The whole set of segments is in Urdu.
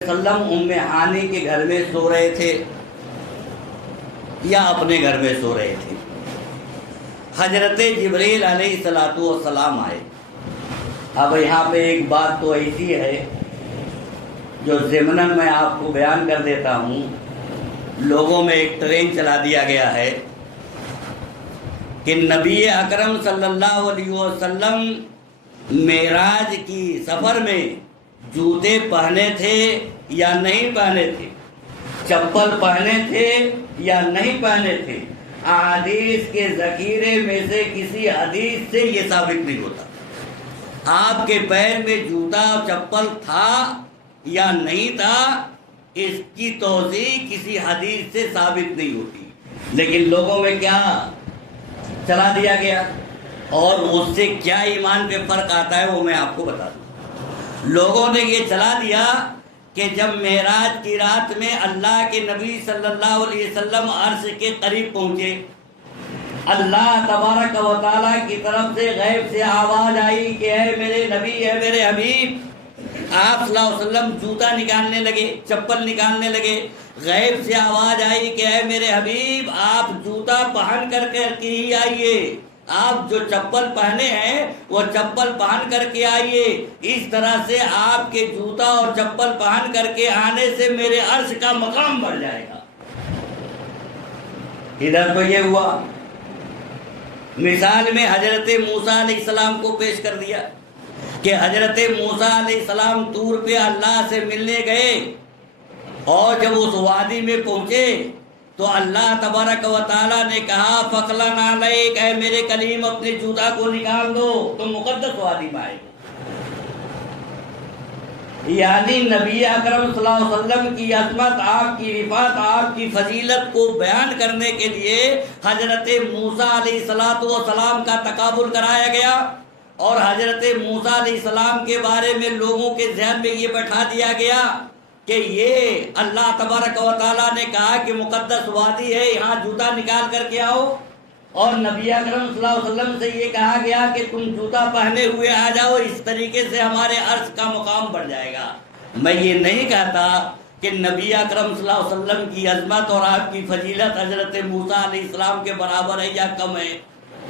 وسلم ام ہانی کے گھر میں سو رہے تھے یا اپنے گھر میں سو رہے تھے. حضرت جبریل علیہ السلام آئے. اب یہاں پہ ایک بات تو ایسی ہے جو ضمناً میں آپ کو بیان کر دیتا ہوں. لوگوں میں ایک ٹرین چلا دیا گیا ہے کہ نبی اکرم صلی اللہ علیہ وسلم معراج کی سفر میں جوتے پہنے تھے یا نہیں پہنے تھے، چپل پہنے تھے یا نہیں پہنے تھے. احادیث کے ذخیرے میں سے کسی حدیث سے یہ ثابت نہیں ہوتا. آپ کے پیر میں جوتا اور چپل تھا یا نہیں تھا، اس کی توضیح کسی حدیث سے ثابت نہیں ہوتی. لیکن لوگوں میں کیا چلا دیا گیا اور اس سے کیا ایمان پہ فرق آتا ہے وہ میں آپ کو بتا دوں. لوگوں نے یہ چلا دیا کہ جب معراج کی رات میں اللہ کے نبی صلی اللہ علیہ وسلم عرش کے قریب پہنچے، اللہ تبارک و تعالیٰ کی طرف سے غیب سے آواز آئی کہ اے میرے نبی، اے میرے حبیب. آپ صلی اللہ علیہ وسلم جوتا نکالنے لگے، چپل نکالنے لگے. غیب سے آواز آئی کہ اے میرے حبیب، آپ جوتا پہن کر کے ہی آئیے، آپ جو چپل پہنے ہیں وہ چپل پہن کر کے آئیے. اس طرح سے آپ کے جوتا اور چپل پہن کر کے آنے سے میرے عرش کا مقام بڑھ جائے گا. ادھر تو یہ ہوا. مثال میں حضرت موسیٰ علیہ السلام کو پیش کر دیا کہ حضرت موسیٰ علیہ السلام طور پہ اللہ سے ملنے گئے اور جب اس وادی میں پہنچے تو اللہ تبارک و تعالیٰ نے کہا فَقْلَنْ عَلَيْكَ، اے میرے کلیم اپنے جوتا کو نکال دو، تم مقدس وادی میں آئے. یعنی نبی اکرم صلی اللہ علیہ وسلم کی عظمت، آپ کی رفعت، آپ کی فضیلت کو بیان کرنے کے لیے حضرت موسیٰ علیہ السلام کا تقابل کرایا گیا اور حضرت موسیٰ علیہ السلام کے بارے میں لوگوں کے ذہن میں یہ بٹھا دیا گیا کہ یہ اللہ تبارک و تعالیٰ نے کہا کہ مقدس وادی ہے، یہاں جوتا نکال کر کے آؤ، اور نبی اکرم صلی اللہ علیہ وسلم سے یہ کہا گیا کہ تم جوتا پہنے ہوئے آ جاؤ. اس طریقے سے ہمارے عرش کا مقام بڑھ جائے گا. میں یہ نہیں کہتا کہ نبی اکرم صلی اللہ علیہ وسلم کی عظمت اور آپ کی فضیلت حضرت موسیٰ علیہ السلام کے برابر ہے یا کم ہے،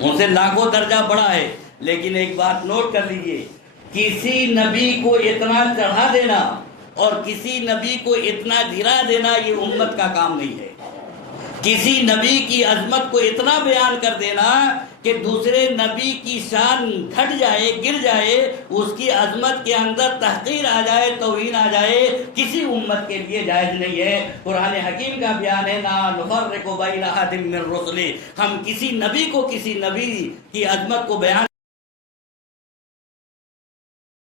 ان سے لاکھوں درجہ بڑا ہے. لیکن ایک بات نوٹ کر لیجئے، کسی نبی کو اتنا چڑھا دینا اور کسی نبی کو اتنا گرا دینا یہ امت کا کام نہیں ہے. کسی نبی کی عظمت کو اتنا بیان کر دینا کہ دوسرے نبی کی شان گھٹ جائے، گر جائے، اس کی عظمت کے اندر تحقیر آ جائے، توہین آ جائے، کسی امت کے لیے جائز نہیں ہے. قرآن حکیم کا بیان ہے لا نفرق بین احد من رسلہ، ہم کسی نبی کو کسی نبی کی عظمت کو بیان